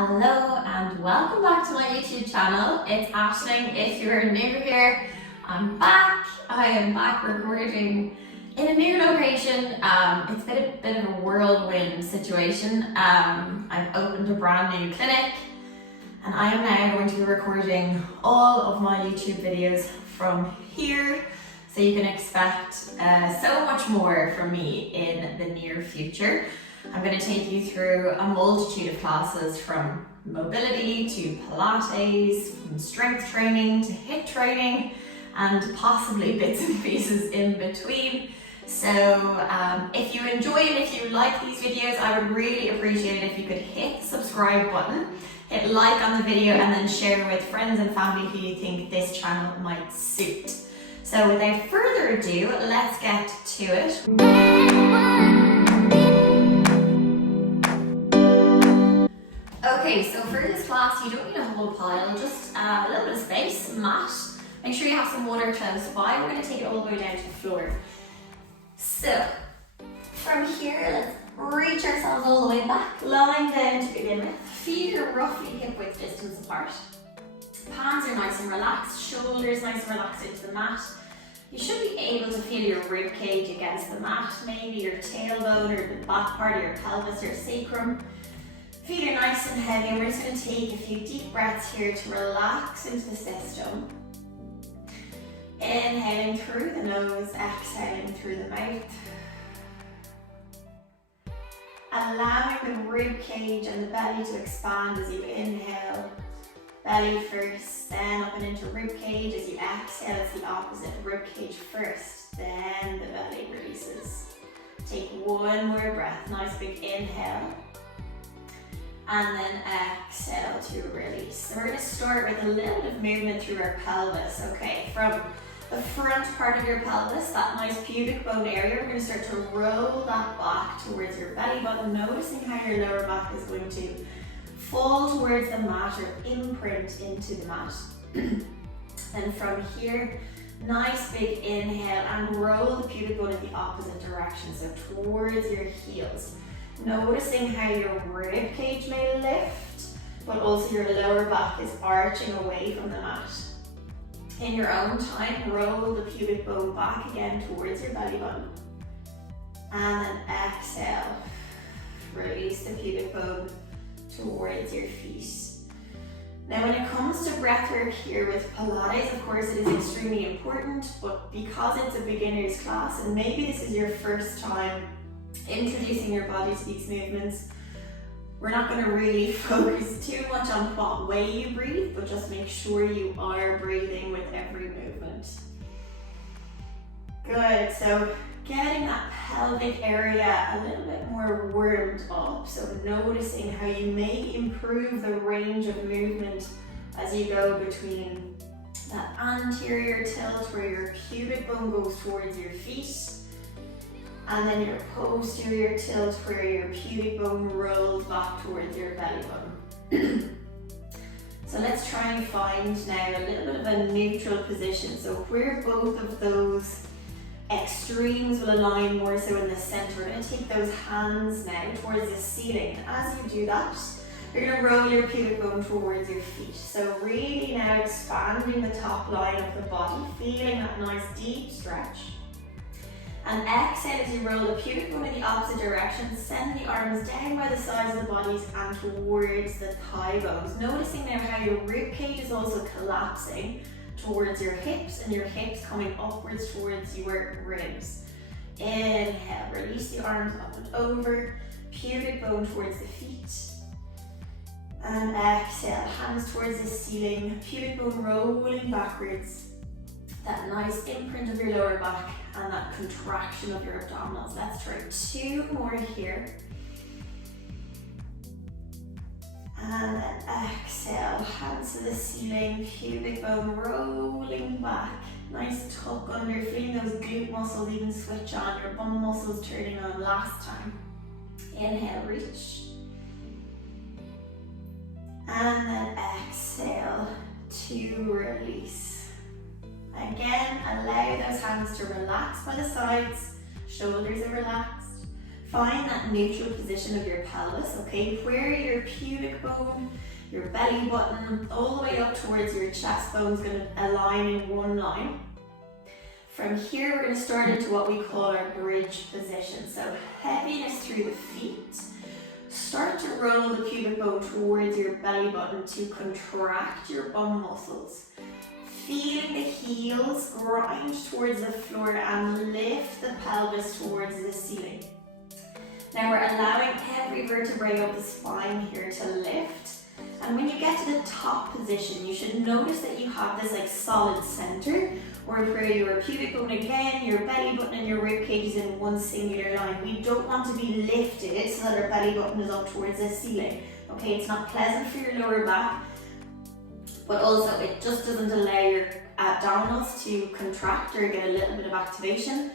Hello and welcome back to my YouTube channel. It's Aisling. If you're new here, I'm back. I am back recording in a new location. It's been a bit of a whirlwind situation. I've opened a brand new clinic and I am now going to be recording all of my YouTube videos from here. So you can expect so much more from me in the near future. I'm going to take you through a multitude of classes from mobility to Pilates, from strength training to HIIT training, and possibly bits and pieces in between. So if you enjoy and if you like these videos, I would really appreciate it if you could hit the subscribe button, hit like on the video, and then share with friends and family who you think this channel might suit. So without further ado, let's get to it. Okay, so for this class, you don't need a whole pile, just a little bit of space, mat. Make sure you have some water close by. We're going to take it all the way down to the floor. So, from here, let's reach ourselves all the way back, lying down to begin with. Feet are roughly hip width distance apart. Palms are nice and relaxed, shoulders nice and relaxed into the mat. You should be able to feel your rib cage against the mat, maybe your tailbone or the back part of your pelvis or sacrum. Feet are nice and heavy, and we're just going to take a few deep breaths here to relax into the system. Inhaling through the nose, exhaling through the mouth. Allowing the rib cage and the belly to expand as you inhale. Belly first, then up and into rib cage. As you exhale, it's the opposite. Rib cage first, then the belly releases. Take one more breath. Nice big inhale. And then exhale to release. So we're going to start with a little bit of movement through our pelvis, okay? From the front part of your pelvis, that nice pubic bone area, we're going to start to roll that back towards your belly button, noticing how your lower back is going to fall towards the mat or imprint into the mat. Then from here, nice big inhale and roll the pubic bone in the opposite direction, so towards your heels. Noticing how your rib cage may lift, but also your lower back is arching away from the mat. In your own time, roll the pubic bone back again towards your belly button. And then exhale. Release the pubic bone towards your feet. Now when it comes to breath work here with Pilates, of course it is extremely important, but because it's a beginner's class and maybe this is your first time introducing your body to these movements, we're not going to really focus too much on what way you breathe, but just make sure you are breathing with every movement. Good, so getting that pelvic area a little bit more warmed up, so noticing how you may improve the range of movement as you go between that anterior tilt where your pubic bone goes towards your feet, and then your posterior tilt where your pubic bone rolls back towards your belly button. So let's try and find now a little bit of a neutral position. So where both of those extremes will align more so in the center. We're going to take those hands now towards the ceiling. And as you do that, you're going to roll your pubic bone towards your feet. So really now expanding the top line of the body, feeling that nice deep stretch. And exhale as you roll the pubic bone in the opposite direction. Send the arms down by the sides of the bodies and towards the thigh bones. Noticing now how your rib cage is also collapsing towards your hips and your hips coming upwards towards your ribs. Inhale, release the arms up and over. Pubic bone towards the feet. And exhale, hands towards the ceiling. Pubic bone rolling backwards. That nice imprint of your lower back and that contraction of your abdominals. Let's try two more here. And then exhale, hands to the ceiling, pubic bone rolling back. Nice tuck under, feeling those glute muscles even switch on, your bum muscles turning on last time. Inhale, reach. And then exhale to release. Again, allow those hands to relax by the sides, shoulders are relaxed. Find that neutral position of your pelvis, okay? Where your pubic bone, your belly button, all the way up towards your chest bone is going to align in one line. From here, we're going to start into what we call our bridge position. So heaviness through the feet. Start to roll the pubic bone towards your belly button to contract your bum muscles. Feeling the heels grind towards the floor and lift the pelvis towards the ceiling. Now we're allowing every vertebrae of the spine here to lift. And when you get to the top position, you should notice that you have this like solid center, or where your pubic bone again, your belly button and your rib cage is in one singular line. We don't want to be lifted so that our belly button is up towards the ceiling. Okay, it's not pleasant for your lower back, but also it just doesn't allow your abdominals to contract or get a little bit of activation,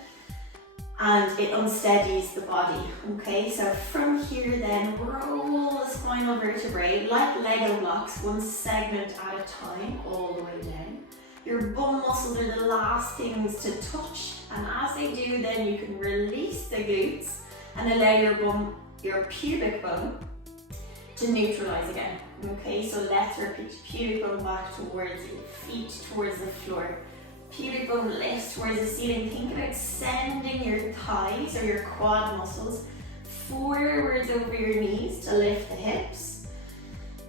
and it unsteadies the body. Okay, so from here then, roll the spinal vertebrae like Lego blocks, one segment at a time, all the way down. Your bum muscles are the last things to touch, and as they do, then you can release the glutes and allow your pubic bone to neutralize again. Okay, so let's repeat. Pubic bone back towards you, feet towards the floor. Pubic bone lifts towards the ceiling. Think about sending your thighs or your quad muscles forwards over your knees to lift the hips.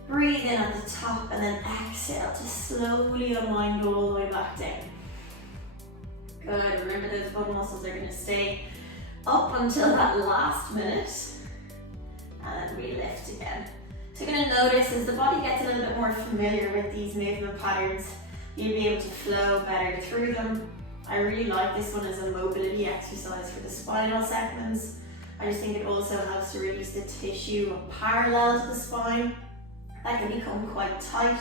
Breathe in at the top and then exhale to slowly unwind all the way back down. Good, remember those bum muscles are going to stay up until that last minute, and then we lift again. So you're going to notice as the body gets a little bit more familiar with these movement patterns, you'll be able to flow better through them. I really like this one as a mobility exercise for the spinal segments. I just think it also helps to release the tissue parallel to the spine. That can become quite tight.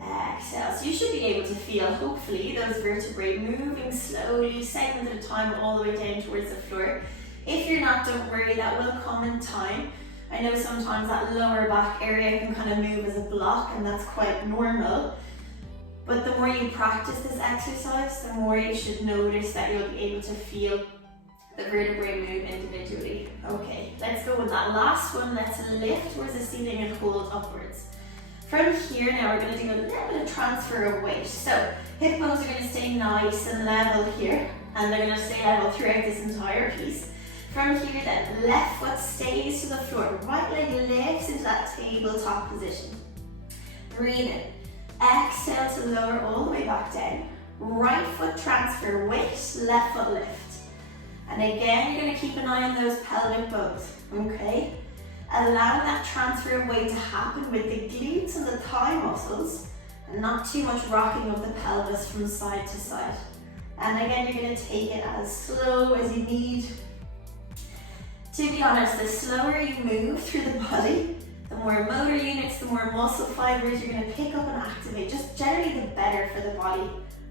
Exhale. So you should be able to feel, hopefully, those vertebrae moving slowly, segment at a time, all the way down towards the floor. If you're not, don't worry, that will come in time. I know sometimes that lower back area can kind of move as a block, and that's quite normal. But the more you practice this exercise, the more you should notice that you'll be able to feel the vertebrae move individually. Okay, let's go with that last one. Let's lift towards the ceiling and hold upwards. From here now we're going to do a little bit of transfer of weight. So hip bones are going to stay nice and level here, and they're going to stay level throughout this entire piece. From here then, left foot stays to the floor, right leg lifts into that tabletop position. Breathe in. Exhale to lower all the way back down. Right foot transfer, weight, left foot lift. And again, you're going to keep an eye on those pelvic bones, okay? Allow that transfer of weight to happen with the glutes and the thigh muscles, and not too much rocking of the pelvis from side to side. And again, you're going to take it as slow as you need. To be honest, the slower you move through the body, the more motor units, the more muscle fibers you're going to pick up and activate. Just generally the better for the body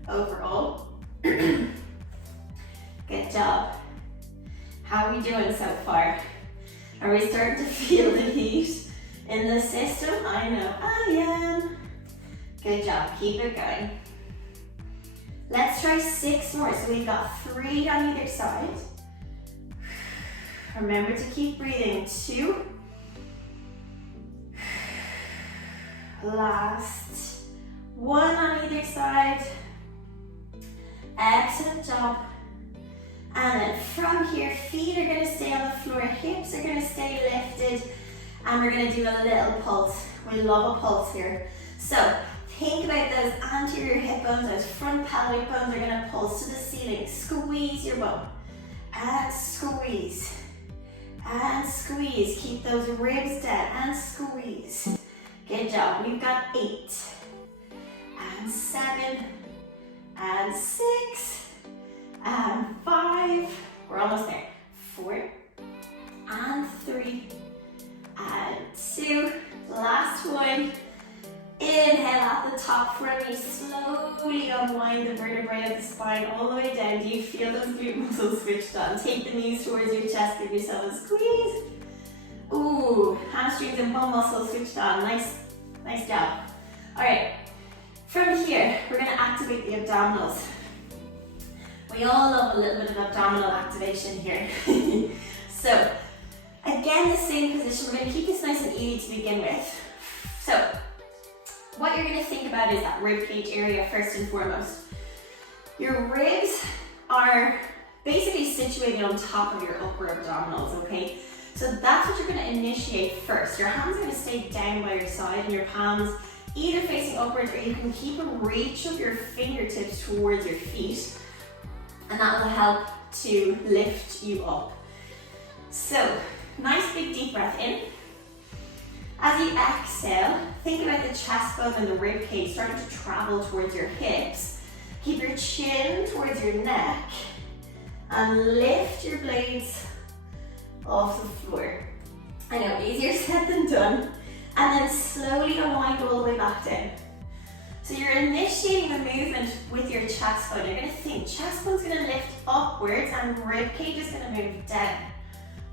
overall. Good job. How are we doing so far? Are we starting to feel the heat in the system? I know I am. Good job, keep it going. Let's try 6 more. So we've got 3 on either side. Remember to keep breathing. 2. Last. 1 on either side. Excellent job. And then from here, feet are going to stay on the floor, hips are going to stay lifted, and we're going to do a little pulse. We love a pulse here. So think about those anterior hip bones, those front pelvic bones are going to pulse to the ceiling. Squeeze your bum, and squeeze, and squeeze. Keep those ribs down, and squeeze. Good job. We've got 8, and 7, and 6, and 5, we're almost there, 4, and 3, and 2, last one. Inhale at the top for me, slowly unwind the vertebrae of the spine all the way down. Do you feel those glute muscles switched on? Take the knees towards your chest, give yourself a squeeze. Ooh, hamstrings and bum muscles switched on, nice job. All right, from here, we're gonna activate the abdominals. We all love a little bit of abdominal activation here. So again, the same position. We're going to keep this nice and easy to begin with. So what you're going to think about is that rib cage area first and foremost. Your ribs are basically situated on top of your upper abdominals, okay? So that's what you're going to initiate first. Your hands are going to stay down by your side and your palms either facing upwards, or you can keep a reach of your fingertips towards your feet, and that will help to lift you up. So, nice big deep breath in. As you exhale, think about the chest bone and the rib cage starting to travel towards your hips. Keep your chin towards your neck and lift your blades off the floor. I know, easier said than done. And then slowly unwind all the way back down. So you're initiating the movement with your chest bone. You're going to think chest bone's going to lift upwards and rib cage is going to move down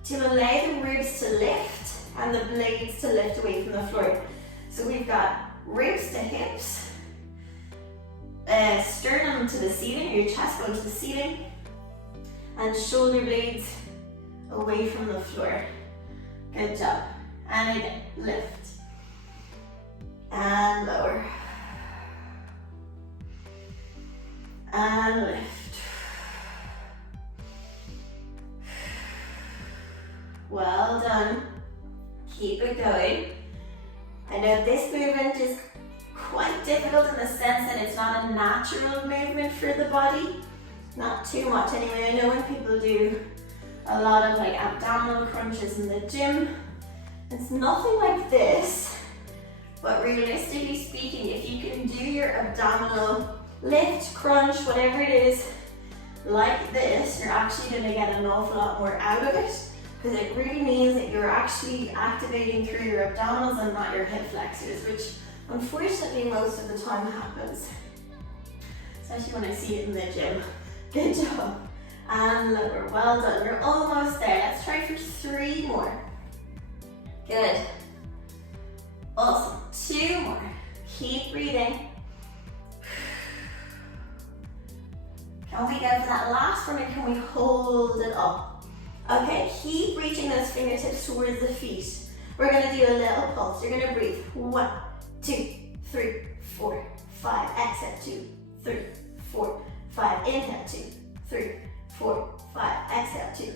to allow the ribs to lift and the blades to lift away from the floor. So we've got ribs to hips, sternum to the ceiling, or your chest bone to the ceiling, and shoulder blades away from the floor. Good job. And again, lift. And lower. And lift. Well done. Keep it going. I know this movement is quite difficult in the sense that it's not a natural movement for the body. Not too much anyway. I know when people do a lot of like abdominal crunches in the gym, it's nothing like this, but realistically speaking, if you can do your abdominal lift, crunch, whatever it is, like this, you're actually going to get an awful lot more out of it, because it really means that you're actually activating through your abdominals and not your hip flexors, which unfortunately most of the time happens, especially when I see it in the gym. Good job. And lower. Well done. You're almost there. Let's try for 3 more. Good. Awesome. 2 more. Keep breathing. Can we go for that last one, and can we hold it up? Okay, keep reaching those fingertips towards the feet. We're going to do a little pulse. You're going to breathe. 1, 2, 3, 4, 5. Exhale. 2, 3, 4, 5. Inhale. 2, 3, 4, 5. Exhale. 2,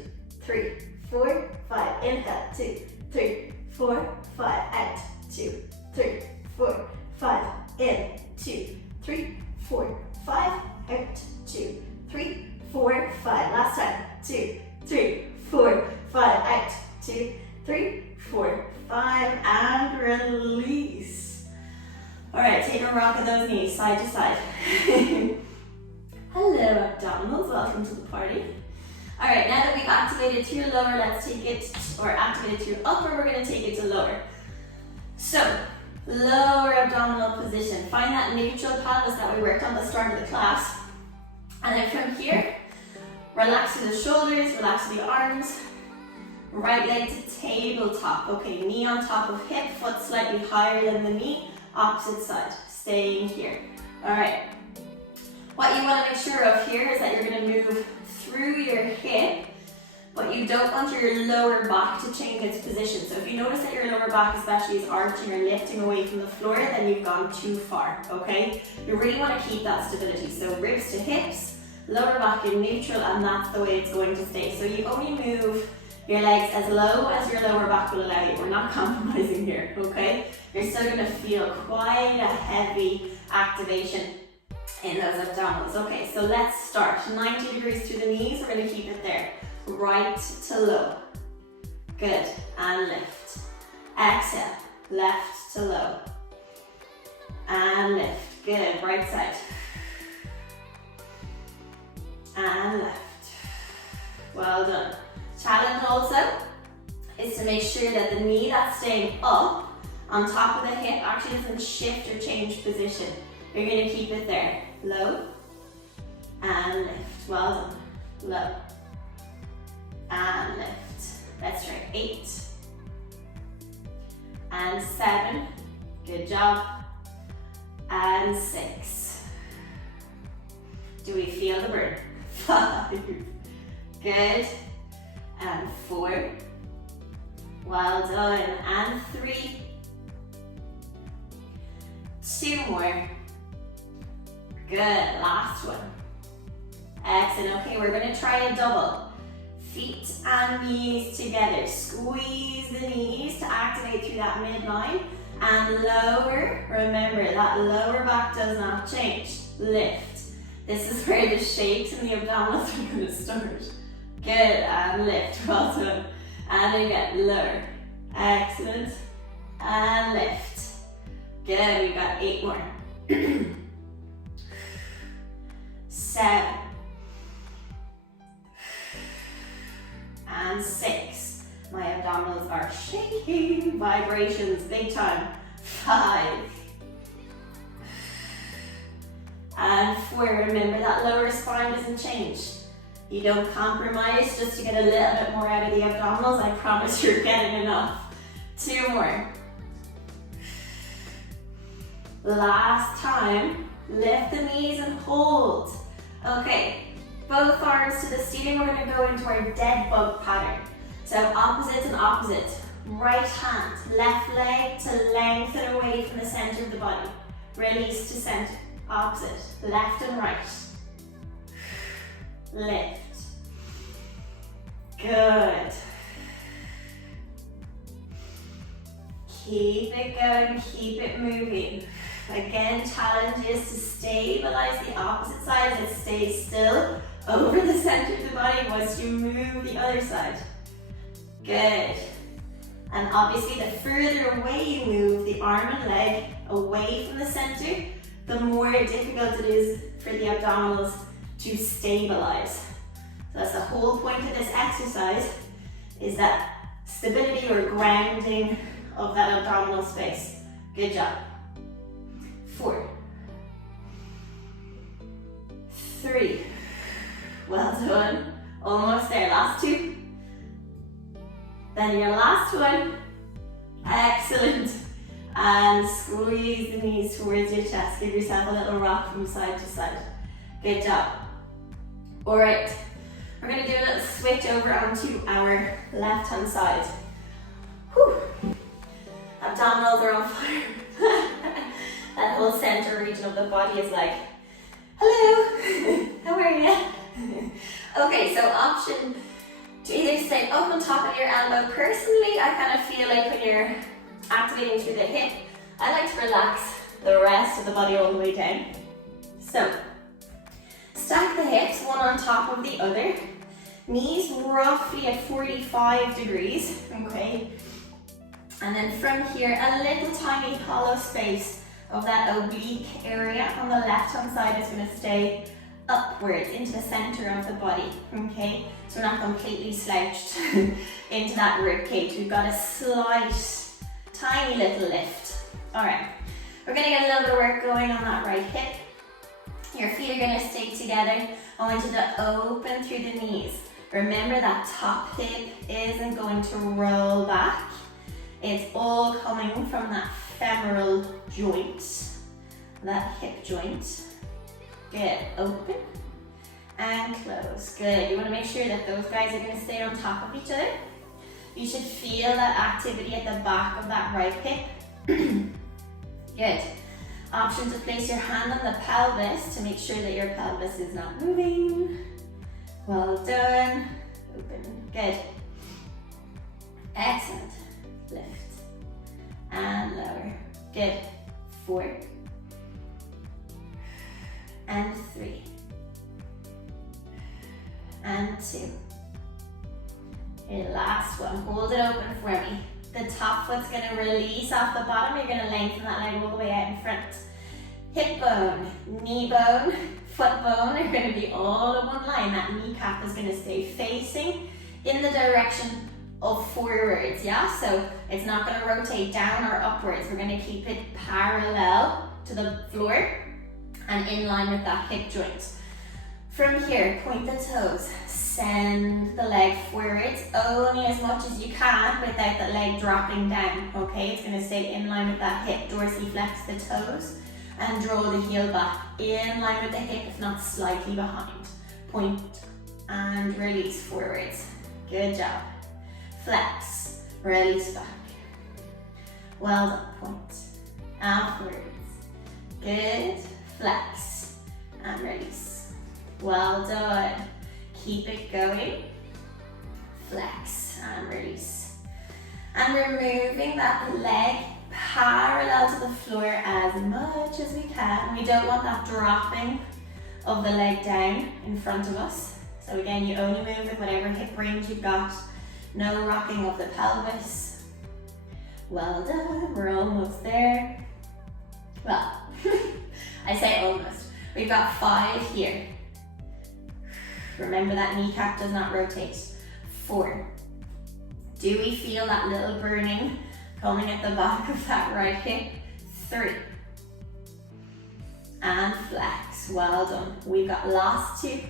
3, 4, 5. Inhale. 2, 3, 4, 5. Out. 2, 3, 4, 5. In. 2, 3, 4, 5. Out. 2, 3, 4, 5. Last time. 2, 3, 4, 5. Out. 2, 3, 4, 5. And release. All right, take a rock of those knees side to side. Hello abdominals, welcome to the party. All right, now that we've activated to your lower, let's take it, or activated to your upper, we're gonna take it to lower. So, lower abdominal position. Find that neutral pelvis that we worked on at the start of the class. And then from here, relax to the shoulders, relax to the arms. Right leg to tabletop. Okay, knee on top of hip, foot slightly higher than the knee, opposite side, staying here. All right. What you want to make sure of here is that you're going to move through your hip, but you don't want your lower back to change its position. So if you notice that your lower back especially is arching or lifting away from the floor, then you've gone too far, okay? You really want to keep that stability. So ribs to hips, lower back in neutral, and that's the way it's going to stay. So you only move your legs as low as your lower back will allow you. We're not compromising here, okay? You're still going to feel quite a heavy activation in those abdominals. Okay, so let's start. 90 degrees to the knees, we're going to keep it there. Right to low. Good, and lift. Exhale, left to low. And lift. Good, right side. And left. Well done. Challenge also is to make sure that the knee that's staying up on top of the hip actually doesn't shift or change position. You're going to keep it there. Low and lift. Well done. Low and lift. Let's try 8 and 7. Good job. And 6. Do we feel the burn? 5. Good. and 4. Well done, and 3. 2 more. Good, last one. Excellent, okay, we're gonna try a double. Feet and knees together. Squeeze the knees to activate through that midline. And lower, remember that lower back does not change. Lift. This is where the shakes and the abdominals are gonna start. Good, and lift, well done. And again, lower. Excellent. And lift. Good, we've got 8 more. 7. And 6. My abdominals are shaking. Vibrations, big time. 5. And 4. Remember that lower spine doesn't change. You don't compromise just to get a little bit more out of the abdominals. I promise you're getting enough. 2 more. Last time. Lift the knees and hold. Okay. Both arms to the ceiling, we're going to go into our dead bug pattern. So opposite and opposite. Right hand, left leg to lengthen away from the center of the body. Release to center. Opposite, left and right. Lift. Good. Keep it going, keep it moving. Again, challenge is to stabilize the opposite side as it stays still over the center of the body once you move the other side. Good. And obviously the further away you move the arm and leg away from the center, the more difficult it is for the abdominals to stabilize. So that's the whole point of this exercise, is that stability or grounding of that abdominal space. Good job. 4. 3. Well done. Almost there. Last 2. Then your last one. Excellent. And squeeze the knees towards your chest. Give yourself a little rock from side to side. Good job. Alright. We're going to do a little switch over onto our left hand side. Whew. Abdominals are on fire. That whole center region of the body is like, hello, how are you? Okay, so option to either stay up on top of your elbow. Personally, I kind of feel like when you're activating through the hip, I like to relax the rest of the body all the way down. So, stack the hips one on top of the other. Knees roughly at 45 degrees, okay? And then from here, a little tiny hollow space of that oblique area on the left hand side is going to stay upwards into the center of the body, okay? So we're not completely slouched into that rib cage. We've got a slight, tiny little lift. All right, we're going to get a little bit of work going on that right hip. Your feet are going to stay together. I want you to open through the knees. Remember that top hip isn't going to roll back. It's all coming from that femoral joint, that hip joint. Good, open and close. Good, you want to make sure that those guys are going to stay on top of each other. You should feel that activity at the back of that right hip. Good. Option to place your hand on the pelvis to make sure that your pelvis is not moving. Well done. Open. Good. Excellent. Lift. And lower. Good. 4. And 3. And 2. Your last one. Hold it open for me. The top foot's going to release off the bottom. You're going to lengthen that leg all the way out in front. Hip bone, knee bone, foot bone are going to be all in one line. That kneecap is going to stay facing in the direction of forwards, yeah? So it's not going to rotate down or upwards. We're going to keep it parallel to the floor and in line with that hip joint. From here, point the toes, send the leg forwards only as much as you can without the leg dropping down, okay? It's going to stay in line with that hip. Dorsiflex the toes and draw the heel back in line with the hip, if not slightly behind. Point and release forwards. Good job. Flex, release back. Well done, point. And forwards. Good. Flex and release. Well done. Keep it going. Flex and release. And we're moving that leg parallel to the floor as much as we can. We don't want that dropping of the leg down in front of us. So again, you only move with whatever hip range you've got. No rocking of the pelvis. Well done, we're almost there. Well, I say almost. We've got 5 here. Remember that kneecap does not rotate. 4. Do we feel that little burning coming at the back of that right hip? 3. And flex, well done. We've got last 2.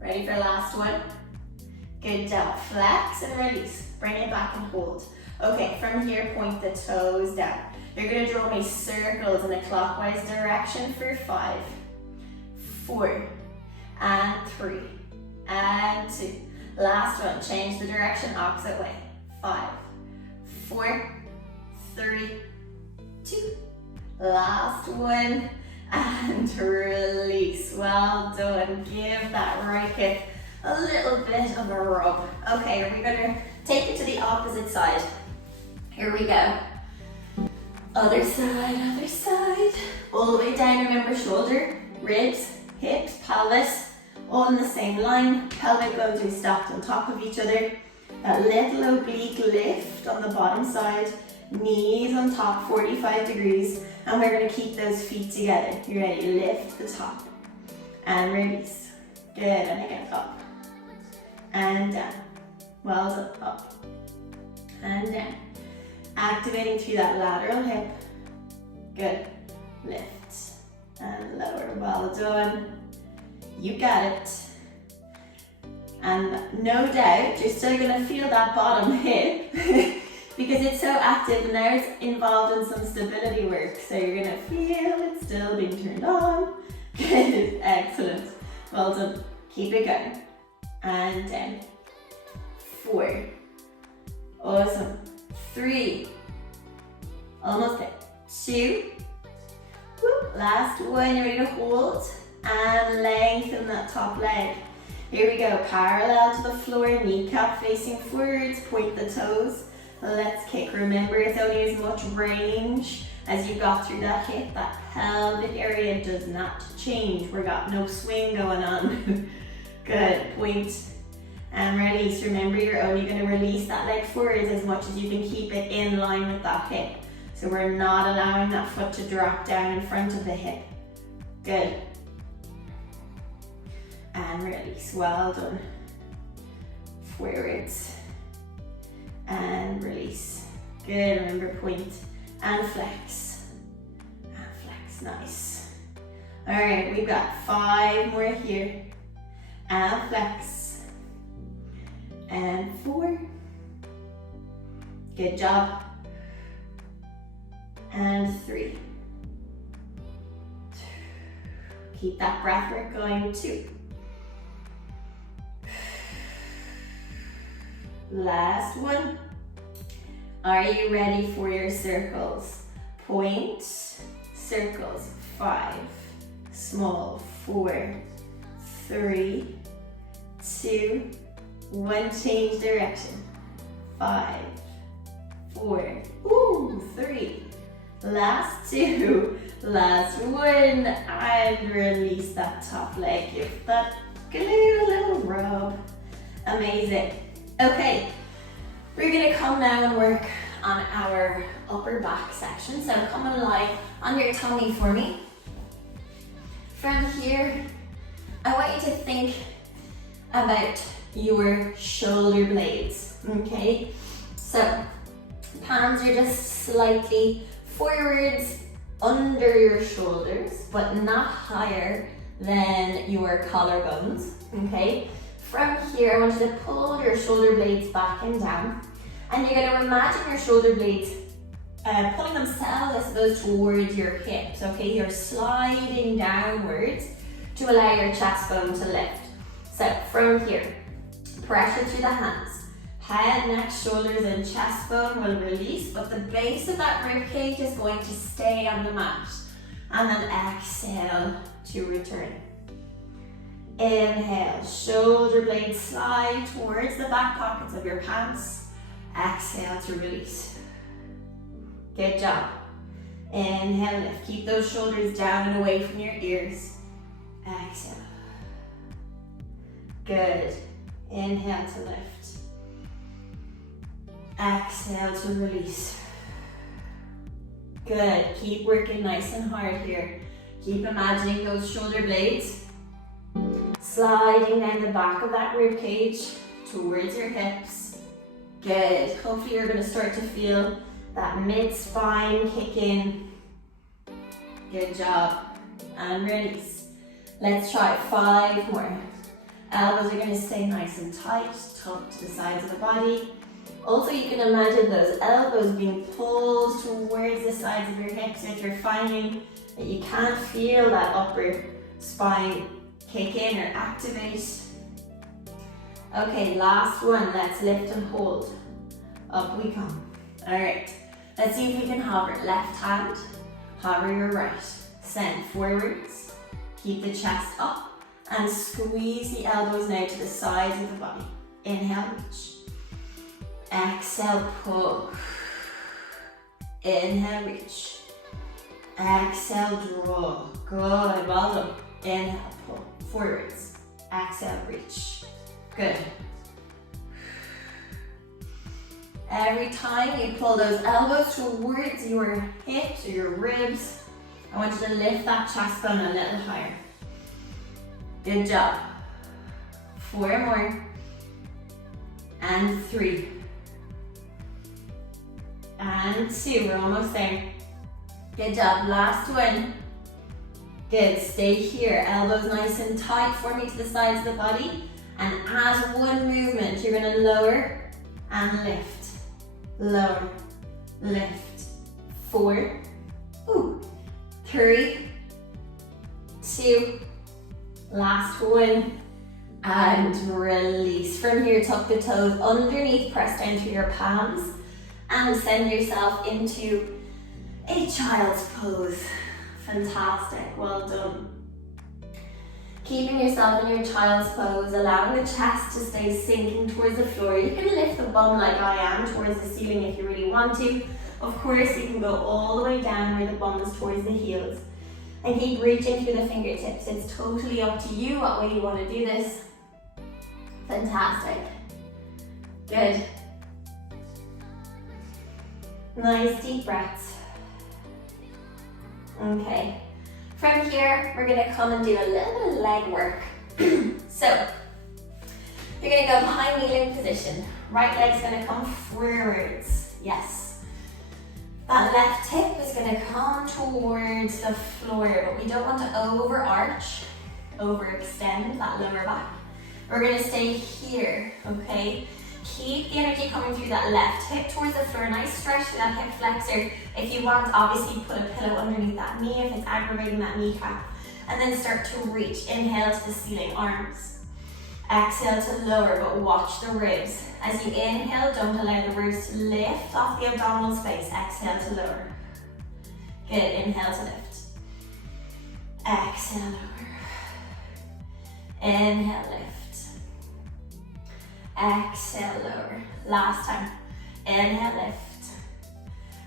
Ready for last one? Good job, flex and release. Bring it back and hold. Okay, from here, point the toes down. You're gonna draw me circles in a clockwise direction for 5, 4, and 3, and 2. Last one, change the direction, opposite way. 5, 4, 3, 2. Last one, and release. Well done. Give that right hip a little bit of a rub. Okay, we're gonna take it to the opposite side. Here we go. Other side. All the way down, remember shoulder, ribs, hips, pelvis, all in the same line. Pelvic bones we stacked on top of each other. That little oblique lift on the bottom side. Knees on top, 45 degrees. And we're gonna keep those feet together. You ready? Lift the top and release. Good, and again, up and down. Well done, up and down. Activating through that lateral hip. Good. Lift and lower. Well done. You got it. And no doubt, you're still gonna feel that bottom hip because it's so active and now it's involved in some stability work. So you're gonna feel it still being turned on. Good, excellent. Well done. Keep it going. And down. 4. Awesome. 3. Almost there. 2. Whoop. Last one. You're ready to hold and lengthen that top leg. Here we go. Parallel to the floor, kneecap facing forwards. Point the toes. Let's kick. Remember, it's only as much range as you got through that hip. That pelvic area does not change. We got no swing going on. Good. Point and release. Remember, you're only going to release that leg forwards as much as you can keep it in line with that hip. So we're not allowing that foot to drop down in front of the hip. Good. And release. Well done. Forwards. And release. Good. Remember, point and flex. And flex. Nice. All right, we've got 5 more here. And flex. And 4. Good job. And 3. Keep that breath work going. 2. Last one. Are you ready for your circles? Point, circles. 5, small. 4, 3, 2, 1. Change direction. 5, 4, 3. Last 2. Last 1. And release that top leg. Give that glute a little rub. Amazing. Okay, we're gonna come now and work on our upper back section. So come and lie on your tummy for me. From here, I want you to think about your shoulder blades, okay? So palms are just slightly forwards under your shoulders, but not higher than your collarbones, okay? From here, I want you to pull your shoulder blades back and down. And you're going to imagine your shoulder blades pulling themselves, I suppose, towards your hips, okay? You're sliding downwards to allow your chest bone to lift. So from here, pressure through the hands. Head, neck, shoulders and chest bone will release, but the base of that rib cage is going to stay on the mat. And then exhale to return. Inhale, shoulder blades slide towards the back pockets of your pants. Exhale to release. Good job. Inhale, lift. Keep those shoulders down and away from your ears. Exhale. Good. Inhale to lift. Exhale to release. Good. Keep working nice and hard here. Keep imagining those shoulder blades sliding down the back of that rib cage towards your hips. Good. Hopefully you're going to start to feel that mid-spine kick in. Good job. And release. Let's try 5 more. Elbows are going to stay nice and tight, tucked to the sides of the body. Also, you can imagine those elbows being pulled towards the sides of your hips if you're finding that you can't feel that upper spine kick in or activate. Okay, last one. Let's lift and hold. Up we come. All right, let's see if we can hover. Left hand, hover your right. Send forwards. Keep the chest up and squeeze the elbows now to the sides of the body. Inhale, reach. Exhale, pull. Inhale, reach. Exhale, draw. Good, well done. Inhale, pull. Forwards. Exhale, reach. Good. Every time you pull those elbows towards your hips or your ribs, I want you to lift that chest bone a little higher. Good job. 4 more. And 3. And 2, we're almost there. Good job, last one. Good, stay here. Elbows nice and tight, forming to the sides of the body. And as one movement, you're gonna lower and lift. Lower, lift. 4, 3, 2, last one. And release. From here, tuck the toes underneath, press down through your palms. And send yourself into a child's pose. Fantastic, well done. Keeping yourself in your child's pose, allowing the chest to stay sinking towards the floor. You can lift the bum like I am towards the ceiling if you really want to. Of course, you can go all the way down where the bum is towards the heels. And keep reaching through the fingertips. It's totally up to you what way you want to do this. Fantastic. Good. Nice deep breaths. Okay. From here, we're going to come and do a little bit of leg work. So, you're going to go behind kneeling position. Right leg's going to come forwards. Yes. That left hip is going to come towards the floor, but we don't want to overarch, overextend that lower back. We're going to stay here, okay? Keep the energy coming through that left hip towards the floor. Nice stretch through that hip flexor. If you want, obviously put a pillow underneath that knee if it's aggravating that kneecap. And then start to reach. Inhale to the ceiling, arms. Exhale to lower, but watch the ribs. As you inhale, don't allow the ribs to lift off the abdominal space. Exhale to lower. Good, inhale to lift. Exhale, lower. Inhale, lift. Exhale, lower. Last time. Inhale, lift.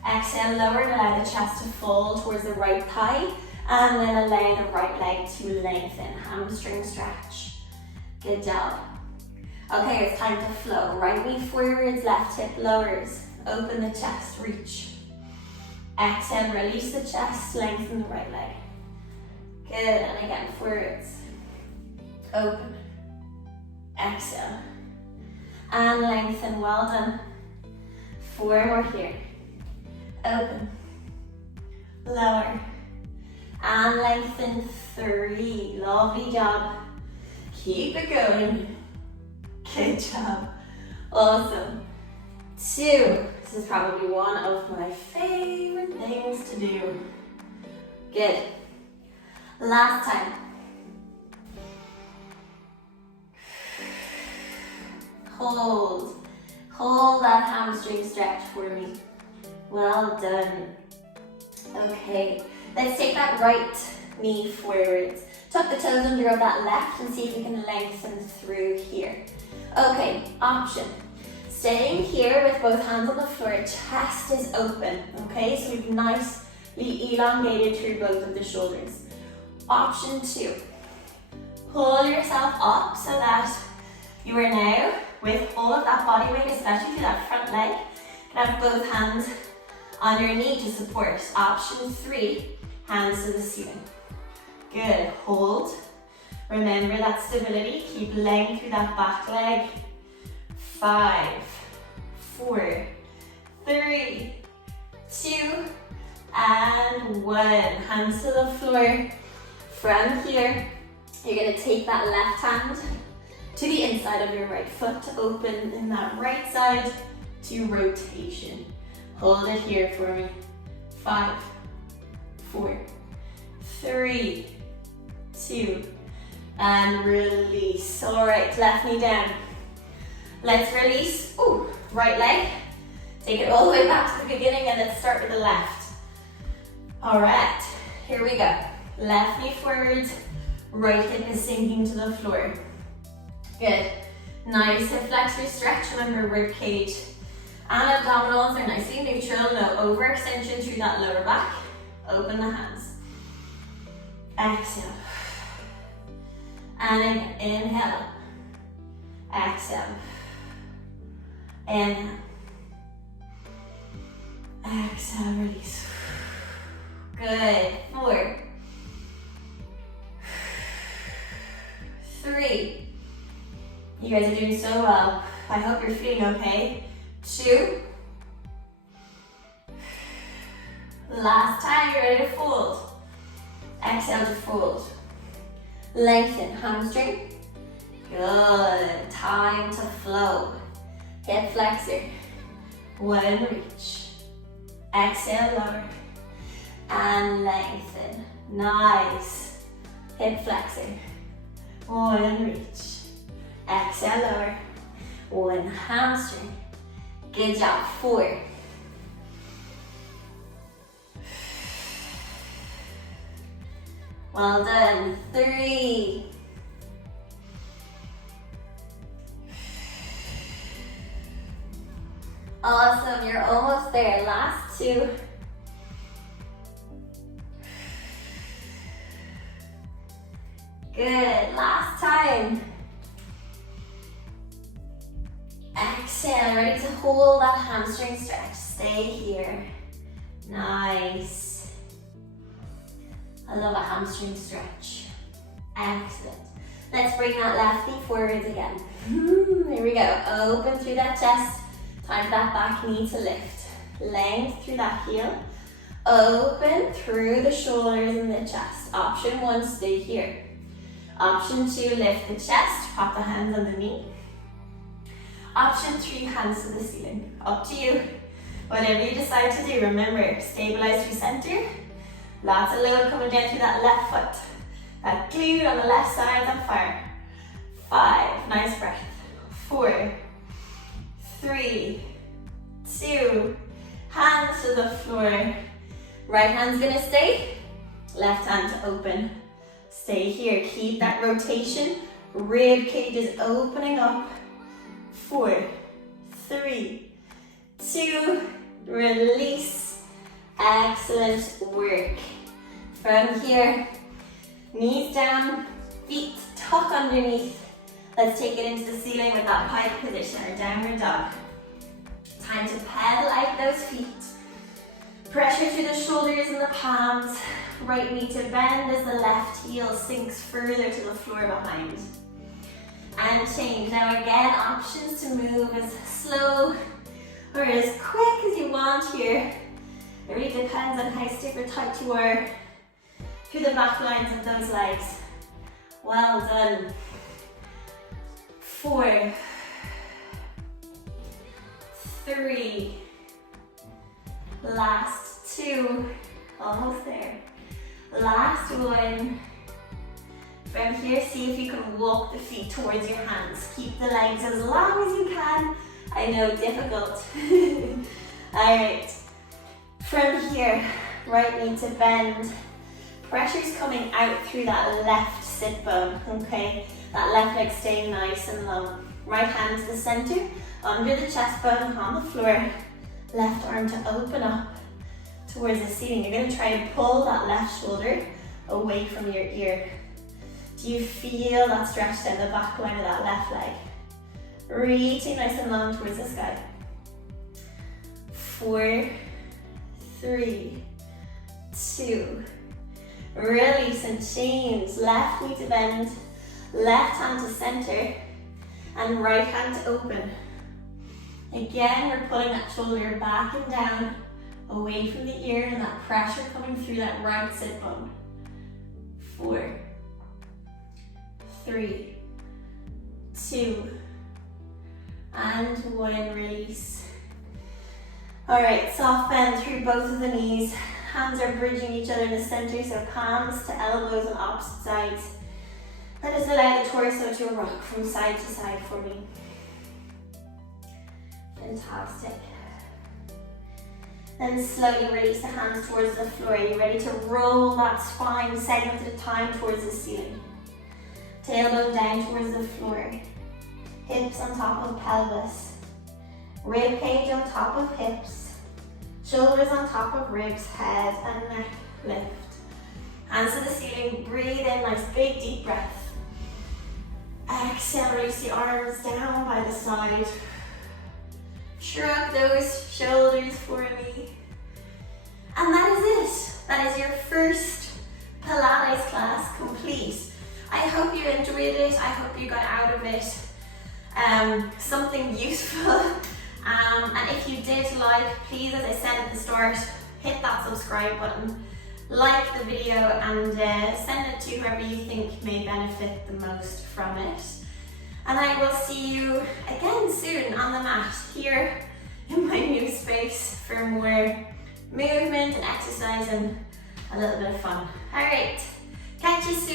Exhale, lower and allow the chest to fall towards the right thigh. And then allow the right leg to lengthen. Hamstring stretch. Good job. Okay, it's time to flow. Right knee forwards, left hip lowers. Open the chest, reach. Exhale, release the chest, lengthen the right leg. Good, and again, forwards. Open. Exhale. And lengthen, well done. 4 more here. Open. Lower. And lengthen. 3. Lovely job. Keep it going. Good job. Awesome. 2. This is probably one of my favorite things to do. Good. Last time. hold. Hold that hamstring stretch for me. Well done. Okay, let's take that right knee forwards. Tuck the toes under of that left and see if you can lengthen through here. Okay, option. Staying here with both hands on the floor, chest is open, okay? So we've nicely elongated through both of the shoulders. Option 2, pull yourself up so that you are now, with all of that body weight, especially through that front leg, you can have both hands on your knee to support. Option 3, hands to the ceiling. Good, hold. Remember that stability, keep laying through that back leg. 5, 4, 3, 2, and 1. Hands to the floor. From here, you're gonna take that left hand to the inside of your right foot to open in that right side to rotation. Hold it here for me. 5, 4, 3, 2, and release. All right, left knee down. Let's release. Ooh, right leg. Take it all the way back to the beginning and let's start with the left. All right, here we go. Left knee forward, right hip is sinking to the floor. Good. Nice hip flexor stretch. Remember, rib cage and abdominals are nicely neutral. No overextension through that lower back. Open the hands. Exhale. And inhale. Exhale. Inhale. Exhale, release. Good. 4, 3. You guys are doing so well. I hope you're feeling okay. 2. Last time, you're ready to fold. Exhale to fold. Lengthen hamstring. Good. Time to flow. Hip flexor. 1, reach. Exhale, lower. And lengthen. Nice. Hip flexor. 1, reach. Exhale, lower. 1, hamstring. Good job. 4. Well done. 3. Awesome, you're almost there. Last 2. Good, last time. Exhale, ready to hold that hamstring stretch. Stay here. Nice. I love a hamstring stretch. Excellent. Let's bring that left knee forwards again. Here we go. Open through that chest. Time for that back knee to lift. Length through that heel. Open through the shoulders and the chest. Option 1, stay here. Option 2, lift the chest. Pop the hands on the knee. Option 3, hands to the ceiling. Up to you. Whatever you decide to do, remember, stabilize through center. Lots of load coming down through that left foot. That glute on the left side is on fire. 5, nice breath. 4, 3, 2, hands to the floor. Right hand's gonna stay, left hand to open. Stay here, keep that rotation. Rib cage is opening up. 4, 3, 2, release. Excellent work. From here, knees down, feet tuck underneath. Let's take it into the ceiling with that pike position, or downward dog. Time to pedal out those feet. Pressure through the shoulders and the palms. Right knee to bend as the left heel sinks further to the floor behind. And change. Now again, options to move as slow or as quick as you want here. It really depends on how stiff or tight you are through the back lines of those legs. Well done. 4, 3, last 2, almost there. Last 1, From here, see if you can walk the feet towards your hands. Keep the legs as long as you can. I know, difficult. Alright, from here, right knee to bend. Pressure's coming out through that left sit bone, okay? That left leg staying nice and long. Right hand to the center, under the chest bone, on the floor. Left arm to open up towards the ceiling. You're gonna try and pull that left shoulder away from your ear. Do you feel that stretch down the back line of that left leg? Reaching nice and long towards the sky. 4, 3, 2. Release and change. Left knee to bend, left hand to center, and right hand to open. Again, we're pulling that shoulder back and down, away from the ear, and that pressure coming through that right sit bone. 4, 3, 2, and 1, release. Alright, soft bend through both of the knees. Hands are bridging each other in the center, so palms to elbows on opposite sides. And just allow the torso to rock from side to side for me. Fantastic. Then slowly release the hands towards the floor. You're ready to roll that spine segment at a time towards the ceiling. Tailbone down towards the floor. Hips on top of pelvis. Rib cage on top of hips. Shoulders on top of ribs, head and neck lift. Hands to the ceiling, breathe in, nice big deep breath. Exhale, release the arms down by the side. Shrug those shoulders for me. And that is it. That is your first Pilates class complete. I hope you enjoyed it. I hope you got out of it something useful. And if you did like, please, as I said at the start, hit that subscribe button, like the video, and send it to whoever you think may benefit the most from it. And I will see you again soon on the mat here in my new space for more movement and exercise and a little bit of fun. All right, catch you soon.